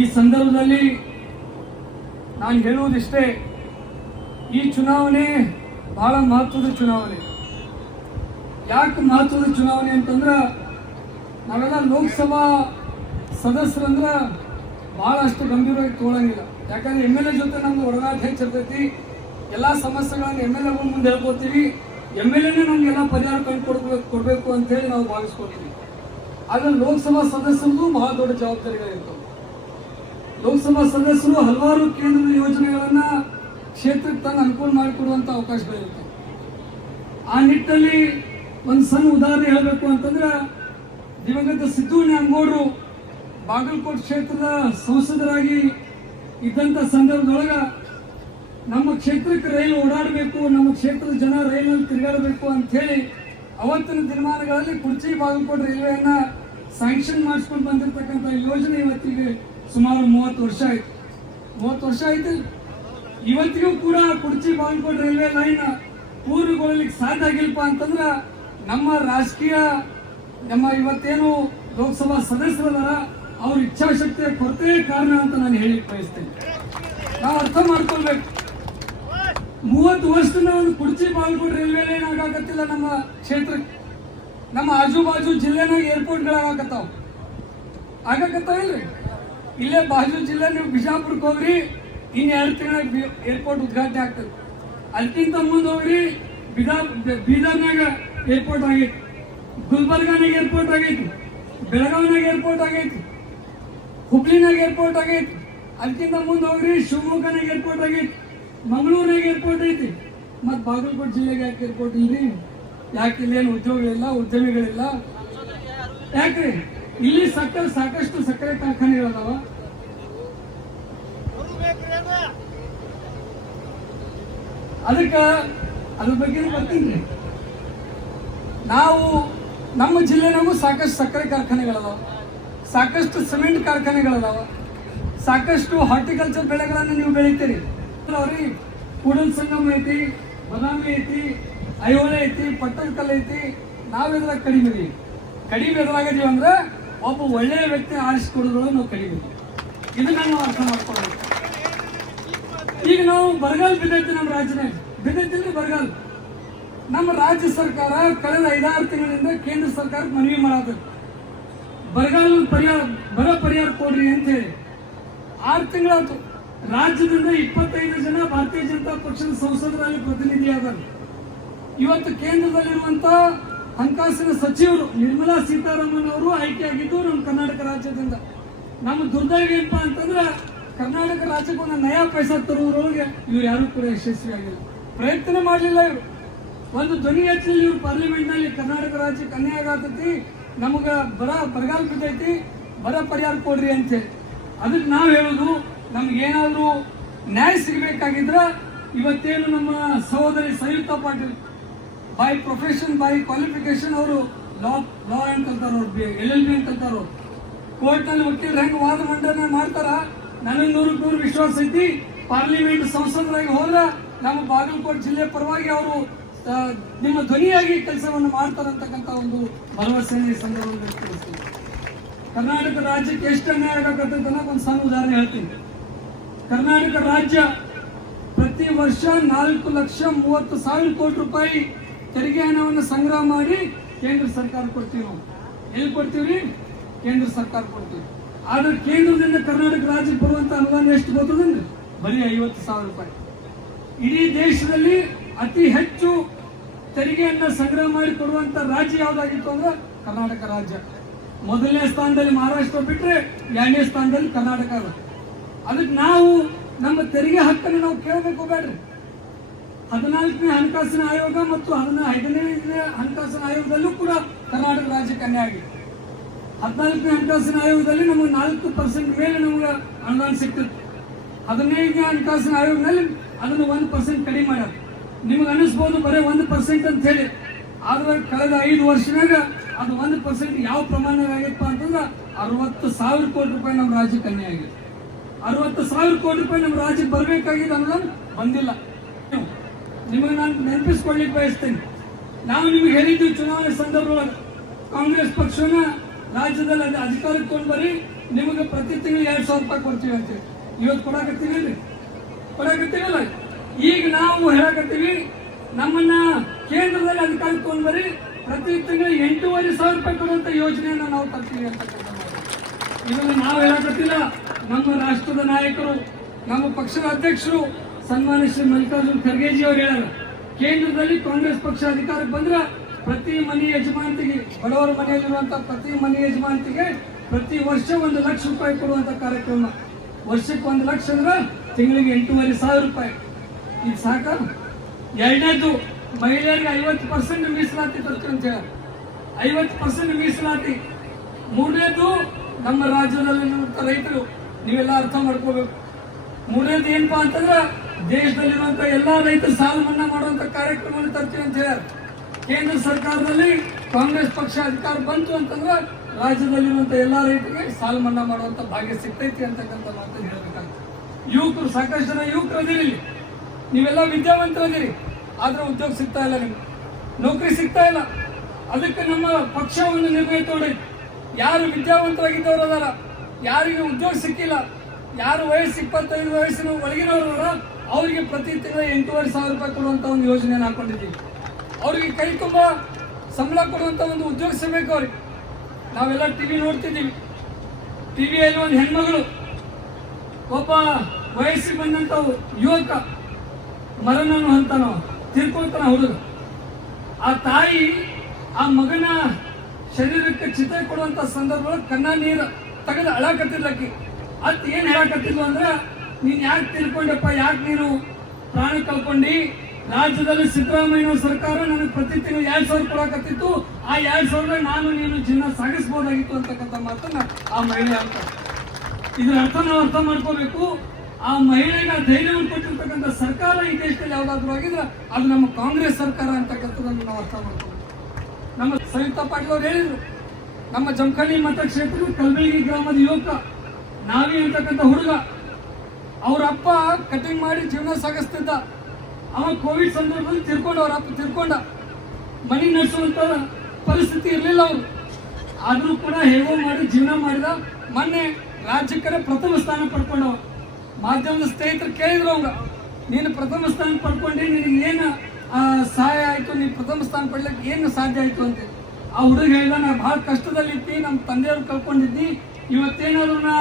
ಈ ಸಂದರ್ಭದಲ್ಲಿ ನಾನು ಹೇಳುವುದಿಷ್ಟೇ, ಈ ಚುನಾವಣೆ ಬಹಳ ಮಹತ್ವದ ಚುನಾವಣೆ. ಯಾಕೆ ಮಹತ್ವದ ಚುನಾವಣೆ ಅಂತಂದ್ರೆ, ನಾವೆಲ್ಲ ಲೋಕಸಭಾ ಸದಸ್ಯರಂದ್ರೆ ಭಾಳಷ್ಟು ಗಂಭೀರವಾಗಿ ತಗೊಳಂಗಿಲ್ಲ. ಯಾಕಂದ್ರೆ ಎಮ್ ಎಲ್ ಎ ಜೊತೆ ನಮ್ಗೆ ಒಡನಾಟ ಹೆಚ್ಚಿರ್ತೈತಿ. ಎಲ್ಲ ಸಮಸ್ಯೆಗಳನ್ನು ಎಮ್ ಎಲ್ ಎ ಮುಂದೆ ಹೇಳ್ಕೊತೀವಿ. ಎಮ್ ಎಲ್ ಎನೇ ನಮಗೆಲ್ಲ ಪರಿಹಾರ ಕಂಡು ಕೊಡಬೇಕು ಅಂತೇಳಿ ನಾವು ಭಾವಿಸ್ಕೊಳ್ತೀವಿ. ಆದರೆ ಲೋಕಸಭಾ ಸದಸ್ಯರದು ಬಹಳ ದೊಡ್ಡ ಜವಾಬ್ದಾರಿಗಳಿರ್ತವೆ. ಲೋಕಸಭಾ ಸದಸ್ಯರು ಹಲವಾರು ಕೇಂದ್ರದ ಯೋಜನೆಗಳನ್ನು ಕ್ಷೇತ್ರಕ್ಕೆ ತಂದು ಅನುಕೂಲ ಮಾಡಿಕೊಡುವಂಥ ಅವಕಾಶಗಳಿರ್ತವೆ. ಆ ನಿಟ್ಟಿನಲ್ಲಿ ಒಂದು ಸಣ್ಣ ಉದಾಹರಣೆ ಹೇಳಬೇಕು ಅಂತಂದ್ರೆ, ದಿವಂಗತ ಸಿದ್ದು ನ್ಯಾಮಗೌಡರು ಬಾಗಲಕೋಟೆ ಕ್ಷೇತ್ರದ ಸಂಸದರಾಗಿ ಇದ್ದಂಥ ಸಂದರ್ಭದೊಳಗೆ ನಮ್ಮ ಕ್ಷೇತ್ರಕ್ಕೆ ರೈಲು ಓಡಾಡಬೇಕು, ನಮ್ಮ ಕ್ಷೇತ್ರದ ಜನ ರೈಲಿನಲ್ಲಿ ತಿರುಗಾಡಬೇಕು ಅಂಥೇಳಿ ಅವತ್ತಿನ ದಿನಮಾನಗಳಲ್ಲಿ ಕುರ್ಚಿ ಬಾಗಲಕೋಟೆ ರೈಲ್ವೆಯನ್ನು ಸ್ಯಾಂಕ್ಷನ್ ಮಾಡಿಸ್ಕೊಂಡು ಬಂದಿರತಕ್ಕಂಥ ಯೋಜನೆ ಇವತ್ತಿಗೆ ಸುಮಾರು 30 ವರ್ಷ ಆಯ್ತು. 30 ವರ್ಷ ಆಯ್ತು. ಇವತ್ತಿಗೂ ಕೂಡ ಕುರ್ಚಿ ಬಾಗಲಕೋಟೆ ರೈಲ್ವೆ ಲೈನ್ ಪೂರ್ಣಗೊಳ್ಳಲಿಕ್ಕೆ ಸಾಧ್ಯ ಆಗಿಲ್ಪ ಅಂತಂದ್ರೆ ನಮ್ಮ ರಾಜಕೀಯ, ನಮ್ಮ ಇವತ್ತೇನು ಲೋಕಸಭಾ ಸದಸ್ಯರದಾರ ಅವ್ರ ಇಚ್ಛಾಶಕ್ತಿಯ ಕೊರತೆ ಕಾರಣ ಅಂತ ನಾನು ಹೇಳಿಕ್ಕೆ ಬಯಸ್ತೇನೆ. ನಾವು ಅರ್ಥ ಮಾಡ್ಕೊಳ್ಬೇಕು. 30 ವರ್ಷದಿಂದ ಒಂದು ಕುರ್ಚಿ ಬಾಗಲಕೋಟೆ ರೈಲ್ವೆ ಲೈನ್ ಆಗಾಕತ್ತಿಲ್ಲ ನಮ್ಮ ಕ್ಷೇತ್ರಕ್ಕೆ. ನಮ್ಮ ಆಜು ಬಾಜು ಜಿಲ್ಲೆನಾಗ ಏರ್ಪೋರ್ಟ್ಗಳಾಗತ್ತಾವ ಇಲ್ರಿ. ಇಲ್ಲೇ ಬಾಜು ಜಿಲ್ಲೆ ನೀವು ಬಿಜಾಪುರಕ್ಕೆ ಹೋಗ್ರಿ, ಇನ್ನು 2 ತಿಂಗಳ ಏರ್ಪೋರ್ಟ್ ಉದ್ಘಾಟನೆ ಆಗ್ತದೆ. ಅದಕ್ಕಿಂತ ಮುಂದೆ ಹೋಗ್ರಿ, ಬೀದರ್ನಾಗ ಏರ್ಪೋರ್ಟ್ ಆಗೈತಿ, ಗುಲ್ಬರ್ಗಾನಾಗ ಏರ್ಪೋರ್ಟ್ ಆಗೈತಿ, ಬೆಳಗಾವಿನಾಗ ಏರ್ಪೋರ್ಟ್ ಆಗೈತಿ, ಹುಬ್ಳಿನಾಗ ಏರ್ಪೋರ್ಟ್ ಆಗೈತಿ. ಅದಕ್ಕಿಂತ ಮುಂದೆ ಹೋಗ್ರಿ, ಶಿವಮೊಗ್ಗನಾಗ ಏರ್ಪೋರ್ಟ್ ಆಗೈತಿ, ಮಂಗಳೂರಿನಾಗ ಏರ್ಪೋರ್ಟ್ ಐತಿ. ಮತ್ತು ಬಾಗಲಕೋಟೆ ಜಿಲ್ಲೆಗೆ ಯಾಕೆ ಏರ್ಪೋರ್ಟ್ ಇಲ್ರಿ? ಯಾಕೆ ಇಲ್ಲೇನು ಉದ್ಯೋಗಗಳಿಲ್ಲ, ಉದ್ಯಮಿಗಳಿಲ್ಲ? ಯಾಕ್ರಿ? ಇಲ್ಲಿ ಸಾಕಷ್ಟು ಸಕ್ಕರೆ ಕಾರ್ಖಾನೆಗಳದಾವ. ಅದಕ್ಕೆ ಅದ್ರ ಬಗ್ಗೆ ಬರ್ತೀನಿ. ನಾವು ನಮ್ಮ ಜಿಲ್ಲೆನಾಗೂ ಸಾಕಷ್ಟು ಸಕ್ಕರೆ ಕಾರ್ಖಾನೆಗಳದಾವ, ಸಾಕಷ್ಟು ಸಿಮೆಂಟ್ ಕಾರ್ಖಾನೆಗಳದಾವ, ಸಾಕಷ್ಟು ಹಾರ್ಟಿಕಲ್ಚರ್ ಬೆಳೆಗಳನ್ನು ನೀವು ಬೆಳಿತೀರಿ. ಅವ್ರಿ ಕೂಡಲ್ ಸಂಗಮ ಐತಿ, ಬದಾಮಿ ಐತಿ, ಐಹೊಳೆ ಐತಿ, ಪಟ್ಟದಕಲ್ಲು ಐತಿ. ನಾವೆಲ್ಲ ಕಡಿಮೆ ಎದುರಾಗಿದ್ದೀವಿ ಅಂದ್ರೆ ಒಬ್ಬ ಒಳ್ಳೆಯ ವ್ಯಕ್ತಿ ಆರಿಸಿಕೊಡೋದ್ರೊಳಗೆ ನಾವು ಕಡಿಮೆ. ಇದನ್ನ ನಾವು ಅರ್ಥ ಮಾಡ್ಕೊಳ್ಬೇಕು. ಈಗ ನಾವು ಬರಗಾಲ ಬಿದ್ದೈತಿ, ನಮ್ಮ ರಾಜ್ಯನಾಗ ಬಿದ್ದೈತಿಲ್ರಿ ಬರಗಾಲ. ನಮ್ಮ ರಾಜ್ಯ ಸರ್ಕಾರ ಕಳೆದ 5-6 ತಿಂಗಳಿಂದ ಕೇಂದ್ರ ಸರ್ಕಾರಕ್ಕೆ ಮನವಿ ಮಾಡಬೇಕು, ಬರ ಪರಿಹಾರ ಕೊಡ್ರಿ ಅಂತ ಹೇಳಿ. 6 ತಿಂಗಳಾಯ್ತು. ರಾಜ್ಯದಿಂದ 25 ಜನ ಭಾರತೀಯ ಜನತಾ ಪಕ್ಷದ ಸಂಸದರಲ್ಲಿ ಪ್ರತಿನಿಧಿಯಾದರು. ಇವತ್ತು ಕೇಂದ್ರದಲ್ಲಿರುವಂತ ಹಣಕಾಸಿನ ಸಚಿವರು ನಿರ್ಮಲಾ ಸೀತಾರಾಮನ್ ಅವರು ಆಯ್ಕೆಯಾಗಿದ್ದು ನಮ್ಮ ಕರ್ನಾಟಕ ರಾಜ್ಯದಿಂದ. ನಮ್ಮ ದುರ್ದೈವ ಏನಪ್ಪಾ ಅಂತಂದ್ರೆ, ಕರ್ನಾಟಕ ರಾಜ್ಯಕ್ಕೆ ಒಂದು ನಯಾ ಪೈಸಾ ತರುವುದರೊಳಗೆ ಇವ್ರು ಯಾರು ಕೂಡ ಯಶಸ್ವಿಯಾಗಿಲ್ಲ, ಪ್ರಯತ್ನ ಮಾಡಲಿಲ್ಲ. ಇವರು ಒಂದು ಧ್ವನಿ ಎತ್ತಲಿ, ಇವ್ರು ಪಾರ್ಲಿಮೆಂಟ್ನಲ್ಲಿ ಕರ್ನಾಟಕ ರಾಜ್ಯಕ್ಕೆ ಅನ್ಯಾಯ ಆಗತೈತಿ, ನಮಗೆ ಬರಗಾಲ ಬಿದ್ದೈತಿ, ಬರ ಪರಿಹಾರ ಕೊಡ್ರಿ ಅಂತೇಳಿ. ಅದಕ್ಕೆ ನಾವು ಹೇಳೋದು, ನಮ್ಗೇನಾದ್ರೂ ನ್ಯಾಯ ಸಿಗಬೇಕಾಗಿದ್ರೆ ಇವತ್ತೇನು ನಮ್ಮ ಸಹೋದರಿ Samyukta Patil by profession by qualification ಅವರು ಲಾ ಅಂತ ಕಲ್ತಾರ, ಅವ್ರು LLB ಅಂತ ಕಲ್ತಾರ. ಕೋರ್ಟ್ನಲ್ಲಿ ವಕೀಲರು ಹೆಂಗೆ ವಾದ ಮಂಡನೆ ಮಾಡ್ತಾರ, ನನಗೆ 100% ವಿಶ್ವಾಸ ಐತಿ. ಪಾರ್ಲಿಮೆಂಟ್ ಸಂಸದರಾಗಿ ಹೋದ್ರೆ ನಮ್ಮ ಬಾಗಲಕೋಟೆ ಜಿಲ್ಲೆ ಪರವಾಗಿ ಅವರು ನಿಮ್ಮ ಧ್ವನಿಯಾಗಿ ಕೆಲಸವನ್ನು ಮಾಡ್ತಾರಂತಕ್ಕಂಥ ಒಂದು ಭರವಸೆಯನ್ನು ಈ ಸಂದರ್ಭದಲ್ಲಿ ವ್ಯಕ್ತಪಡಿಸ್ತೀನಿ. ಕರ್ನಾಟಕ ರಾಜ್ಯಕ್ಕೆ ಎಷ್ಟು ಅನ್ಯಾಯ ಆಗತ್ತಂತ ಒಂದು ಸಣ್ಣ ಉದಾಹರಣೆ ಹೇಳ್ತೀನಿ. ಕರ್ನಾಟಕ ರಾಜ್ಯ ಪ್ರತಿ ವರ್ಷ 4,30,30,000 ಕೋಟಿ ರೂಪಾಯಿ ತೆರಿಗೆ ಹಣವನ್ನು ಸಂಗ್ರಹ ಮಾಡಿ ಕೇಂದ್ರ ಸರ್ಕಾರ ಕೊಡ್ತೀವಿ. ನಾವು ಎಲ್ಲಿ ಕೊಡ್ತೀವಿ? ಕೇಂದ್ರ ಸರ್ಕಾರ ಕೊಡ್ತೀವಿ. ಆದ್ರೆ ಕೇಂದ್ರದಿಂದ ಕರ್ನಾಟಕ ರಾಜ್ಯಕ್ಕೆ ಬರುವಂತ ಅನುದಾನ ಎಷ್ಟು ಗೊತ್ತದಂದ್ರೆ ಬರೀ 50,000 ರೂಪಾಯಿ. ಇಡೀ ದೇಶದಲ್ಲಿ ಅತಿ ಹೆಚ್ಚು ತೆರಿಗೆಯನ್ನ ಸಂಗ್ರಹ ಮಾಡಿ ಕೊಡುವಂತ ರಾಜ್ಯ ಯಾವ್ದಾಗಿತ್ತು ಅಂದ್ರೆ ಕರ್ನಾಟಕ ರಾಜ್ಯ. ಮೊದಲನೇ ಸ್ಥಾನದಲ್ಲಿ ಮಹಾರಾಷ್ಟ್ರ ಬಿಟ್ರೆ 2ನೇ ಸ್ಥಾನದಲ್ಲಿ ಕರ್ನಾಟಕ ಅದ. ಅದಕ್ಕೆ ನಾವು ನಮ್ಮ ತೆರಿಗೆ ಹಕ್ಕನ್ನು ನಾವು ಕೇಳಬೇಕು ಬೇಡ್ರಿ. 14ನೇ ಹಣಕಾಸಿನ ಆಯೋಗ ಮತ್ತು 15ನೇ ಹಣಕಾಸಿನ ಆಯೋಗದಲ್ಲೂ ಕೂಡ ಕರ್ನಾಟಕ ರಾಜ್ಯಕ್ಕೆ ಅನ್ಯಾಯ ಆಗಿದೆ. 14ನೇ ಹಣಕಾಸಿನ ಆಯೋಗದಲ್ಲಿ ನಮಗೆ 4% ಮೇಲೆ ನಮಗೆ ಅನುದಾನ ಸಿಗ್ತದೆ. 15ನೇ ಹಣಕಾಸಿನ ಆಯೋಗದಲ್ಲಿ ಅದನ್ನು 1% ಕಡಿಮೆ ಮಾಡ್ಯಾರ. ನಿಮಗೆ ಅನಿಸ್ಬೋದು ಬರೀ 1% ಅಂತ ಹೇಳಿ, ಆದ್ರೆ ಕಳೆದ 5 ವರ್ಷನಾಗ ಅದು 1% ಯಾವ ಪ್ರಮಾಣ ಆಗೈತಪ್ಪ ಅಂತಂದ್ರೆ 60,000 ಕೋಟಿ ರೂಪಾಯಿ ನಮ್ಮ ರಾಜ್ಯಕ್ಕೆ ಅನ್ಯಾಯ ಆಗಿದೆ. 60,000 ಕೋಟಿ ರೂಪಾಯಿ ನಮ್ಮ ರಾಜ್ಯಕ್ಕೆ ಬರಬೇಕಾಗಿದೆ ಅನ್ನೋದು ಬಂದಿಲ್ಲ. ನಿಮಗೆ ನಾನು ನೆನಪಿಸ್ಕೊಳ್ಳಿಕ್ಕೆ ಬಯಸ್ತೇನೆ. ನಾವು ನಿಮಗೆ ಹೇಳಿದ್ದೀವಿ ಚುನಾವಣೆ ಸಂದರ್ಭದೊಳಗೆ, ಕಾಂಗ್ರೆಸ್ ಪಕ್ಷನ ರಾಜ್ಯದಲ್ಲಿ ಅಧಿಕಾರಕ್ಕೆ ಕೊಂಡು ಬರ್ರಿ, ನಿಮಗೆ ಪ್ರತಿ ತಿಂಗಳು 2,000 ರೂಪಾಯಿ ಕೊಡ್ತೀವಿ ಅಂತೇಳಿ ಇವತ್ತು ಕೊಡಕತ್ತೀವಲ್ಲ. ಈಗ ನಾವು ಹೇಳಕತ್ತೀವಿ, ನಮ್ಮನ್ನ ಕೇಂದ್ರದಲ್ಲಿ ಅಧಿಕಾರ ತಗೊಂಡ್ ಬರೀ ಪ್ರತಿ ತಿಂಗಳು 8,500 ರೂಪಾಯಿ ಕೊಡುವಂತ ಯೋಜನೆಯನ್ನ ನಾವು ತರ್ತೀವಿ ಅಂತಕ್ಕಂಥ ಇದನ್ನು ನಾವು ಹೇಳಕತ್ತಿಲ್ಲ. ನಮ್ಮ ರಾಷ್ಟ್ರದ ನಾಯಕರು, ನಮ್ಮ ಪಕ್ಷದ ಅಧ್ಯಕ್ಷರು ಸನ್ಮಾನ್ಯ ಶ್ರೀ ಮಲ್ಲಿಕಾರ್ಜುನ್ ಖರ್ಗೆಜಿ ಅವರು ಹೇಳ್ಯಾರ, ಕೇಂದ್ರದಲ್ಲಿ ಕಾಂಗ್ರೆಸ್ ಪಕ್ಷ ಅಧಿಕಾರಕ್ಕೆ ಬಂದ್ರೆ ಪ್ರತಿ ಮನೆ ಯಜಮಾನತಿಗೆ, ಬಡವರ ಮನೆಯಲ್ಲಿರುವಂತಹ ಪ್ರತಿ ಮನೆ ಯಜಮಾನತಿಗೆ ಪ್ರತಿ ವರ್ಷ 1 ಲಕ್ಷ ರೂಪಾಯಿ ಕೊಡುವಂತ ಕಾರ್ಯಕ್ರಮ. ವರ್ಷಕ್ಕೆ 1 ಲಕ್ಷ ಅಂದ್ರೆ ತಿಂಗಳಿಗೆ 8,500 ರೂಪಾಯಿ. ಇದು ಸಾಕ? ಎರಡನೇದು, ಮಹಿಳೆಯರಿಗೆ 50% ಮೀಸಲಾತಿ ತರ್ತೀವಿ ಅಂತ ಹೇಳ, 50% ಮೀಸಲಾತಿ. ಮೂರನೇದು, ನಮ್ಮ ರಾಜ್ಯದಲ್ಲಿ ರೈತರು ನೀವೆಲ್ಲ ಅರ್ಥ ಮಾಡ್ಕೋಬೇಕು. ಮೂರನೇದು ಏನಪ್ಪಾ ಅಂತಂದ್ರೆ ದೇಶದಲ್ಲಿರುವಂತ ಎಲ್ಲಾ ರೈತರು ಸಾಲ ಮನ್ನಾ ಮಾಡುವಂತ ಕಾರ್ಯಕ್ರಮವನ್ನು ತರ್ತೀವಿ ಅಂತ ಹೇಳ. ಕೇಂದ್ರ ಸರ್ಕಾರದಲ್ಲಿ ಕಾಂಗ್ರೆಸ್ ಪಕ್ಷ ಅಧಿಕಾರ ಬಂತು ಅಂತಂದ್ರೆ ರಾಜ್ಯದಲ್ಲಿರುವಂತ ಎಲ್ಲಾ ರೈತರಿಗೆ ಸಾಲ ಮನ್ನಾ ಮಾಡುವಂತ ಭಾಗ್ಯ ಸಿಗ್ತೈತಿ ಅಂತಕ್ಕಂಥ ಮಾತನ್ನು ಹೇಳ್ಬೇಕಾಗ್ತದೆ. ಯುವಕರು, ಸಾಕಷ್ಟು ಜನ ಯುವಕರು ಅದಿರಿ, ನೀವೆಲ್ಲ ವಿದ್ಯಾವಂತರದಿರಿ, ಆದ್ರೆ ಉದ್ಯೋಗ ಸಿಗ್ತಾ ಇಲ್ಲ, ನಿಮ್ಗೆ ನೌಕರಿ ಸಿಗ್ತಾ ಇಲ್ಲ. ಅದಕ್ಕೆ ನಮ್ಮ ಪಕ್ಷ ಒಂದು ನಿರ್ಣಯ ತಗೊಂಡೈತಿ, ಯಾರು ವಿದ್ಯಾವಂತರಾಗಿದ್ದವರು ಅದಾರ, ಯಾರಿಗೆ ಉದ್ಯೋಗ ಸಿಕ್ಕಿಲ್ಲ, ಯಾರು ವಯಸ್ಸು 25 ವಯಸ್ಸಿನ ಒಳಗಿನವರು ಅವರಿಗೆ ಪ್ರತಿ ತಿಂಗಳು 8,500 ರೂಪಾಯಿ ಕೊಡುವಂತ ಒಂದು ಯೋಜನೆಯನ್ನು ಹಾಕೊಂಡಿದ್ದೀವಿ. ಅವ್ರಿಗೆ ಕೈ ತುಂಬ ಸಂಬಳ ಕೊಡುವಂತ ಒಂದು ಉದ್ಯೋಗ ಸಿಗಬೇಕು ಅವ್ರಿಗೆ. ನಾವೆಲ್ಲ ಟಿವಿ ನೋಡ್ತಿದ್ದೀವಿ, ಟಿವಿಯಲ್ಲಿ ಒಂದು ಹೆಣ್ಮಗಳು, ಒಬ್ಬ ವಯಸ್ಸಿಗೆ ಬಂದಂತ ಯುವಕ ಮರಣನು ಅಂತಾನೋ ತಿರ್ಕೊಳ್ತಾನ ಹುಡುಗ. ಆ ತಾಯಿ ಆ ಮಗನ ಶರೀರಕ್ಕೆ ಚಿತೆ ಕೊಡುವಂತ ಸಂದರ್ಭದಲ್ಲಿ ಕಣ್ಣ ನೀರು ತೆಗೆದು ಅಳಕತ್ತಿರ್ಲಕ್ಕಿ. ಅತ್ ಏನ್ ಹೇಳಕತ್ತಿದ್ಲು ಅಂದ್ರೆ, ನೀನ್ ಯಾಕೆ ತಿಳ್ಕೊಂಡಪ್ಪ, ಯಾಕೆ ನೀನು ಪ್ರಾಣ ಕಳ್ಕೊಂಡಿ? ರಾಜ್ಯದಲ್ಲಿ ಸಿದ್ದರಾಮಯ್ಯ ಸರ್ಕಾರ ನನಗೆ ಪ್ರತಿ ತಿಂಗಳು 2,000 ಕೊಡಕತ್ತಿತ್ತು, ಆ 2,000 ನಾನು ನೀನು ಜೀವನ ಸಾಗಿಸಬಹುದಾಗಿತ್ತು ಅಂತಕ್ಕಂಥ ಮಾತನ್ನ ಆ ಮಹಿಳೆ ಅಂತ. ಇದ್ರ ಅರ್ಥ ನಾವು ಅರ್ಥ ಮಾಡ್ಕೋಬೇಕು. ಆ ಮಹಿಳೆಗೆ ಧೈರ್ಯವನ್ನು ಕೊಟ್ಟಿರ್ತಕ್ಕಂಥ ಸರ್ಕಾರ ಈ ದೇಶದಲ್ಲಿ ಯಾವ್ದಾದ್ರು ಆಗಿದ್ರೆ ಅದು ನಮ್ಮ ಕಾಂಗ್ರೆಸ್ ಸರ್ಕಾರ ಅಂತಕ್ಕಂಥದ್ದನ್ನು ನಾವು ಅರ್ಥ ಮಾಡ್ಕೋಬೇಕು. ನಮ್ಮ ಸಂಯುಕ್ತ ಪಾಟೀಲ್ ಅವರು ಹೇಳಿದ್ರು, ನಮ್ಮ ಜಮಖಂಡಿ ಮತಕ್ಷೇತ್ರದ ಕಲ್ಬೆಳಗಿ ಗ್ರಾಮದ ಯುವಕ ನಾವಿ ಅಂತಕ್ಕಂಥ ಹುಡುಗ, ಅವ್ರ ಅಪ್ಪ ಕಟಿಂಗ್ ಮಾಡಿ ಜೀವನ ಸಾಗಿಸ್ತಿದ್ದ. ಅವ ಕೋವಿಡ್ ಸಂದರ್ಭದಲ್ಲಿ ಅವ್ರ ಅಪ್ಪ ತಿರ್ಕೊಂಡ, ಮನೆ ನಡೆಸುವಂತ ಪರಿಸ್ಥಿತಿ ಇರಲಿಲ್ಲ ಅವ್ರು. ಆದ್ರೂ ಕೂಡ ಹೇಗೋ ಮಾಡಿ ಜೀವನ ಮಾಡಿದ. ಮೊನ್ನೆ ರಾಜ್ಯಕ್ಕೇ ಪ್ರಥಮ ಸ್ಥಾನ ಪಡ್ಕೊಂಡವ. ಮಾಧ್ಯಮದ ಸ್ನೇಹಿತರು ಕೇಳಿದ್ರು ಅವಂಗ, ನೀನು ಪ್ರಥಮ ಸ್ಥಾನ ಪಡ್ಕೊಂಡಿ, ನಿನಗೆ ಏನು ಸಹಾಯ ಆಯ್ತು, ನೀನು ಪ್ರಥಮ ಸ್ಥಾನ ಪಡ್ಲಿಕ್ಕೆ ಏನು ಸಾಧ್ಯ ಆಯ್ತು ಅಂತ. ಆ ಹುಡುಗ ಹೇಳಿದ, ನಾ ಬಹಳ ಕಷ್ಟದಲ್ಲಿದ್ದಿ, ನಮ್ಮ ತಂದೆಯವ್ರು ಕಳ್ಕೊಂಡಿದ್ದಿ, ಇವತ್ತೇನಾದ್ರು ನಾ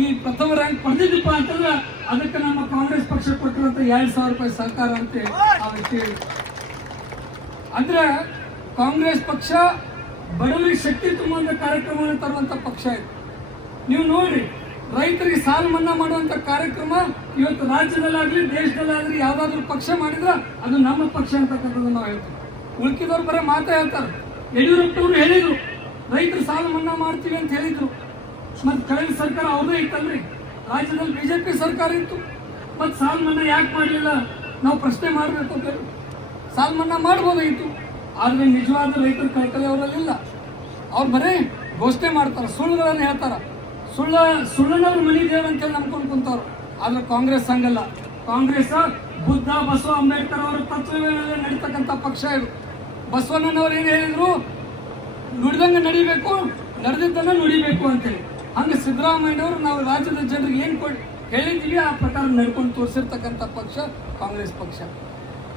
ಈ ಪ್ರಥಮ ರ್ಯಾಂಕ್ ಪಡೆದಿದ್ದಪ್ಪ ಅಂತಂದ್ರೆ ಅದಕ್ಕೆ ನಮ್ಮ ಕಾಂಗ್ರೆಸ್ ಪಕ್ಷ ಕೊಟ್ಟಿರುವಂತ 2,000 ರೂಪಾಯಿ ಸಹಕಾರ ಅಂತ ಆ ವ್ಯಕ್ತಿ ಹೇಳಿ. ಅಂದ್ರೆ ಕಾಂಗ್ರೆಸ್ ಪಕ್ಷ ಬಡವರಿಗೆ ಶಕ್ತಿ ತುಂಬುವಂತ ಕಾರ್ಯಕ್ರಮವನ್ನು ತರುವಂತ ಪಕ್ಷ ಇದೆ. ನೀವು ನೋಡ್ರಿ, ರೈತರಿಗೆ ಸಾಲ ಮನ್ನಾ ಮಾಡುವಂತ ಕಾರ್ಯಕ್ರಮ ಇವತ್ತು ರಾಜ್ಯದಲ್ಲಾಗ್ಲಿ ದೇಶದಲ್ಲಾಗ್ಲಿ ಯಾವ್ದಾದ್ರು ಪಕ್ಷ ಮಾಡಿದ್ರೆ ಅದು ನಮ್ಮ ಪಕ್ಷ ಅಂತಕ್ಕಂಥದ್ದು ನಾವು ಹೇಳ್ತೀವಿ. ಉಳ್ಕಿದವ್ರು ಬರೀ ಮಾತೇ ಹೇಳ್ತಾರೆ. ಯಡಿಯೂರಪ್ಪನವರು ಹೇಳಿದ್ರು ರೈತರು ಸಾಲ ಮನ್ನಾ ಮಾಡ್ತೀವಿ ಅಂತ ಹೇಳಿದ್ರು. ಮತ್ತೆ ಕಳೆದ ಸರ್ಕಾರ ಅವ್ರದೇ ಇತ್ತಲ್ರಿ, ರಾಜ್ಯದಲ್ಲಿ ಬಿಜೆಪಿ ಸರ್ಕಾರ ಇತ್ತು. ಮತ್ತೆ ಸಾಲ ಮನ್ನಾ ಯಾಕೆ ಮಾಡಲಿಲ್ಲ ನಾವು ಪ್ರಶ್ನೆ ಮಾಡಬೇಕು ಅಂತ ಹೇಳಿ. ಸಾಲ ಮನ್ನಾ ಮಾಡ್ಬೋದಾಗಿತ್ತು, ಆದ್ರೆ ನಿಜವಾದ ರೈತರು ಕಳ್ಕಲೆ ಅವರಲ್ಲಿಲ್ಲ. ಅವ್ರು ಬರೀ ಘೋಷಣೆ ಮಾಡ್ತಾರೆ, ಸುಳ್ಳುಗಳನ್ನು ಹೇಳ್ತಾರ. ಸುಳ್ಳನವ್ರು ಮನಿ ದೇವ್ರು ಅಂತೇಳಿ ನಂಬ್ಕೊಂಡು ಕುಂತವ್ರು. ಆದ್ರೆ ಕಾಂಗ್ರೆಸ್ ಹಂಗಲ್ಲ. ಕಾಂಗ್ರೆಸ್ ಬುದ್ಧ, ಬಸವ, ಅಂಬೇಡ್ಕರ್ ಅವರ ತತ್ವಗಳಲ್ಲಿ ನಡೀತಕ್ಕಂಥ ಪಕ್ಷ ಇದು. ಬಸವಣ್ಣನವ್ರು ಏನು ಹೇಳಿದ್ರು, ನುಡಿದಂಗೆ ನಡಿಬೇಕು, ನಡೆದಿದ್ದನ್ನ ನುಡಿಬೇಕು ಅಂತೇಳಿ. ಹಂಗೆ ಸಿದ್ದರಾಮಯ್ಯನವರು ನಾವು ರಾಜ್ಯದ ಜನರಿಗೆ ಏನು ಹೇಳಿದ್ದೀವಿ ಆ ಪ್ರಕಾರ ನಡ್ಕೊಂಡು ತೋರಿಸಿರ್ತಕ್ಕಂಥ ಪಕ್ಷ ಕಾಂಗ್ರೆಸ್ ಪಕ್ಷ.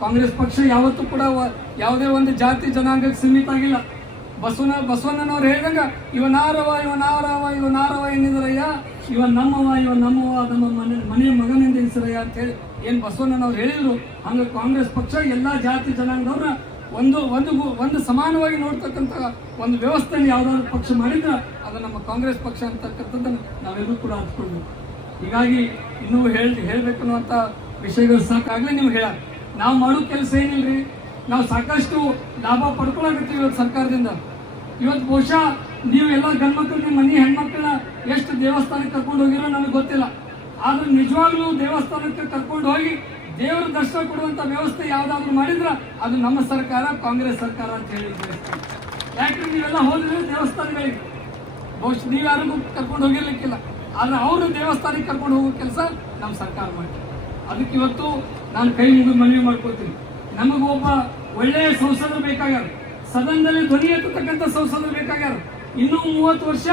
ಕಾಂಗ್ರೆಸ್ ಪಕ್ಷ ಯಾವತ್ತೂ ಕೂಡ ಯಾವುದೇ ಒಂದು ಜಾತಿ ಜನಾಂಗಕ್ಕೆ ಸೀಮಿತ ಆಗಿಲ್ಲ. ಬಸವಣ್ಣನವ್ರು ಹೇಳಿದಂಗ ಇವನಾರವ ಎನ್ನಿದ್ರಯ್ಯ, ಇವ ನಮ್ಮವ ನಮ್ಮ ಮನೆಯ ಮಗನಿಂದ ಎನಿಸಿರಯ್ಯ ಅಂತ ಹೇಳಿ ಏನು ಬಸವಣ್ಣನವ್ರು ಹೇಳಿದ್ರು. ಹಂಗೆ ಕಾಂಗ್ರೆಸ್ ಪಕ್ಷ ಎಲ್ಲ ಜಾತಿ ಜನಾಂಗದವ್ರ ಒಂದು ಸಮಾನವಾಗಿ ನೋಡ್ತಕ್ಕಂಥ ಒಂದು ವ್ಯವಸ್ಥೆಯನ್ನು ಯಾವ್ದಾದ್ರು ಪಕ್ಷ ಮಾಡಿದ್ರೆ ಅದು ನಮ್ಮ ಕಾಂಗ್ರೆಸ್ ಪಕ್ಷ ಅಂತಕ್ಕಂಥದ್ದನ್ನು ನಾವೆಲ್ಲರೂ ಕೂಡ ಹಚ್ಕೊಂಡು. ಹೀಗಾಗಿ ಇನ್ನೂ ಹೇಳ್ಬೇಕು ಅನ್ನುವಂಥ ವಿಷಯಗಳು ಸಾಕಾಗಲಿ. ನೀವು ಹೇಳ, ನಾವು ಮಾಡೋ ಕೆಲಸ ಏನಿಲ್ರಿ, ನಾವು ಸಾಕಷ್ಟು ಲಾಭ ಪಡ್ಕೊಳಕತ್ತೀವಿ ಇವತ್ತು ಸರ್ಕಾರದಿಂದ. ಇವತ್ತು ಬಹುಶಃ ನೀವು ಎಲ್ಲ ಗಂಡ್ಮಕ್ಳು ನಿಮ್ಮ ಮನೆ ಹೆಣ್ಮಕ್ಳನ್ನ ಎಷ್ಟು ದೇವಸ್ಥಾನಕ್ಕೆ ಕರ್ಕೊಂಡು ಹೋಗಿರೋ ನನಗೆ ಗೊತ್ತಿಲ್ಲ. ಆದ್ರೆ ನಿಜವಾಗ್ಲೂ ದೇವಸ್ಥಾನಕ್ಕೆ ಕರ್ಕೊಂಡು ಹೋಗಿ ದೇವರ ದರ್ಶನ ಕೊಡುವಂತ ವ್ಯವಸ್ಥೆ ಯಾವ್ದಾದ್ರು ಮಾಡಿದ್ರೆ ಅದು ನಮ್ಮ ಸರ್ಕಾರ, ಕಾಂಗ್ರೆಸ್ ಸರ್ಕಾರ ಅಂತ ಹೇಳಿದ್ದೀವಿ. ಯಾಕಂದ್ರೆ ನೀವೆಲ್ಲ ಹೋದ್ರೆ ದೇವಸ್ಥಾನಗಳಿಗೆ ಬಹುಶಃ ನೀವು ಯಾರಿಗೂ ಕರ್ಕೊಂಡು ಹೋಗಿರ್ಲಿಕ್ಕಿಲ್ಲ, ಆದ್ರೆ ಅವರು ದೇವಸ್ಥಾನಕ್ಕೆ ಕರ್ಕೊಂಡು ಹೋಗೋ ಕೆಲಸ ನಮ್ಮ ಸರ್ಕಾರ ಮಾಡಿ. ಅದಕ್ಕೆ ಇವತ್ತು ನಾನು ಕೈ ಮುಗಿದು ಮನವಿ ಮಾಡ್ಕೊಳ್ತೀನಿ. ನಮಗೂ ಒಬ್ಬ ಒಳ್ಳೆಯ ಸಂಸದರು ಬೇಕಾಗ್ಯಾರ, ಸದನದಲ್ಲಿ ಧ್ವನಿ ಎತ್ತತಕ್ಕಂಥ ಸಂಸದರು ಬೇಕಾಗ್ಯಾರ. ಇನ್ನೂ 30 ವರ್ಷ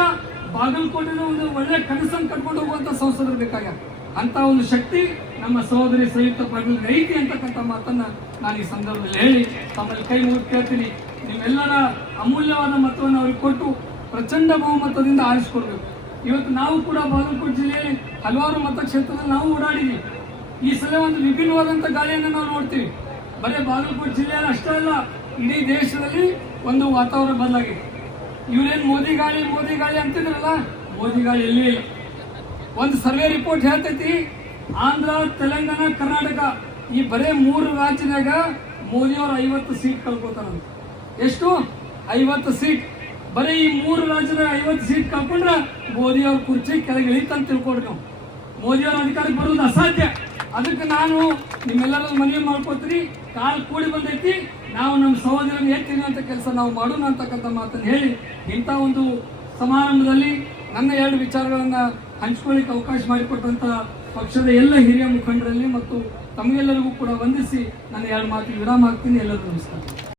ಬಾಗಲಕೋಟೆನ ಒಂದು ಒಳ್ಳೆ ಕನಸನ್ನು ಕಟ್ಕೊಂಡು ಹೋಗುವಂತ ಸಂಸದರು ಬೇಕಾಗ್ಯಾರ. ಅಂತ ಒಂದು ಶಕ್ತಿ ನಮ್ಮ ಸಹೋದರಿ ಸಂಯುಕ್ತ ಪಾಟೀಲ್ ಐತಿ ಅಂತಕ್ಕಂಥ ಮಾತನ್ನ ನಾನು ಈ ಸಂದರ್ಭದಲ್ಲಿ ಹೇಳಿ ತಮ್ಮಲ್ಲಿ ಕೈ ಮುಗಿದು ಕೇಳ್ತೀನಿ. ನಿಮ್ಮೆಲ್ಲರ ಅಮೂಲ್ಯವಾದ ಮತವನ್ನು ಅವ್ರಿಗೆ ಕೊಟ್ಟು ಪ್ರಚಂಡ ಬಹುಮತದಿಂದ ಆರಿಸ್ಕೊಡ್ಬೇಕು. ಇವತ್ತು ನಾವು ಕೂಡ ಬಾಗಲಕೋಟೆ ಜಿಲ್ಲೆಯಲ್ಲಿ ಹಲವಾರು ಮತಕ್ಷೇತ್ರದಲ್ಲಿ ನಾವು ಓಡಾಡಿದ್ದೀವಿ. ಈ ಸಲ ಒಂದು ವಿಭಿನ್ನವಾದಂಥ ಗಾಳಿಯನ್ನು ನಾವು ನೋಡ್ತೀವಿ. ಬರೀ ಬಾಗಲಕೋಟೆ ಜಿಲ್ಲೆಯಲ್ಲಿ ಅಷ್ಟೇ ಅಲ್ಲ, ಇಡೀ ದೇಶದಲ್ಲಿ ಒಂದು ವಾತಾವರಣ ಬದಲಾಗಿದೆ. ಇವರೇನು ಮೋದಿ ಗಾಳಿ ಅಂತಿದ್ರಲ್ಲ, ಮೋದಿ ಗಾಳಿ ಎಲ್ಲಿ ಇಲ್ಲ. ಒಂದು ಸರ್ವೆ ರಿಪೋರ್ಟ್ ಹೇಳ್ತೈತಿ, ಆಂಧ್ರ, ತೆಲಂಗಾಣ, ಕರ್ನಾಟಕ ಈ ಬರೇ 3 ರಾಜ್ಯದಾಗ ಮೋದಿಯವರು 50 ಸೀಟ್ ಕಳ್ಕೊತಾರಂತ. ಎಷ್ಟು? 50 ಸೀಟ್. ಬರೀ ಈ 3 ರಾಜ್ಯದಾಗ 50 ಸೀಟ್ ಕಳ್ಕೊಂಡ್ರೆ ಮೋದಿಯವ್ರ ಕುರ್ಚಿ ಕೆಳಗೆ ಇಳಿತಂತ ತಿಳ್ಕೊಡ್ರಿ. ನಾವು ಮೋದಿಯವ್ರ ಅಧಿಕಾರಕ್ಕೆ ಬರೋದು ಅಸಾಧ್ಯ. ಅದಕ್ಕೆ ನಾನು ನಿಮ್ಮೆಲ್ಲರೂ ಮನವಿ ಮಾಡ್ಕೊತೀರಿ, ಕಾಲ್ ಕೂಡಿ ಬಂದೈತಿ, ನಾವು ನಮ್ಮ ಸಹೋದರನ್ನು ಎತ್ತೀನಿ ಅಂತ ಕೆಲಸ ನಾವು ಮಾಡೋಣ ಅಂತಕ್ಕಂಥ ಮಾತನ್ನು ಹೇಳಿ ಇಂಥ ಒಂದು ಸಮಾರಂಭದಲ್ಲಿ ನನ್ನ 2 ವಿಚಾರಗಳನ್ನು ಹಂಚ್ಕೊಳ್ಳಿಕ್ಕೆ ಅವಕಾಶ ಮಾಡಿಕೊಟ್ಟಂತ ಪಕ್ಷದ ಎಲ್ಲ ಹಿರಿಯ ಮುಖಂಡರಲ್ಲಿ ಮತ್ತು ತಮಗೆಲ್ಲರಿಗೂ ಕೂಡ ವಂದಿಸಿ ನನ್ನ 2 ಮಾತಿಗೆ ವಿರಾಮ ಹಾಕ್ತೀನಿ. ಎಲ್ಲರಿಗೂ ನಮಸ್ಕಾರ.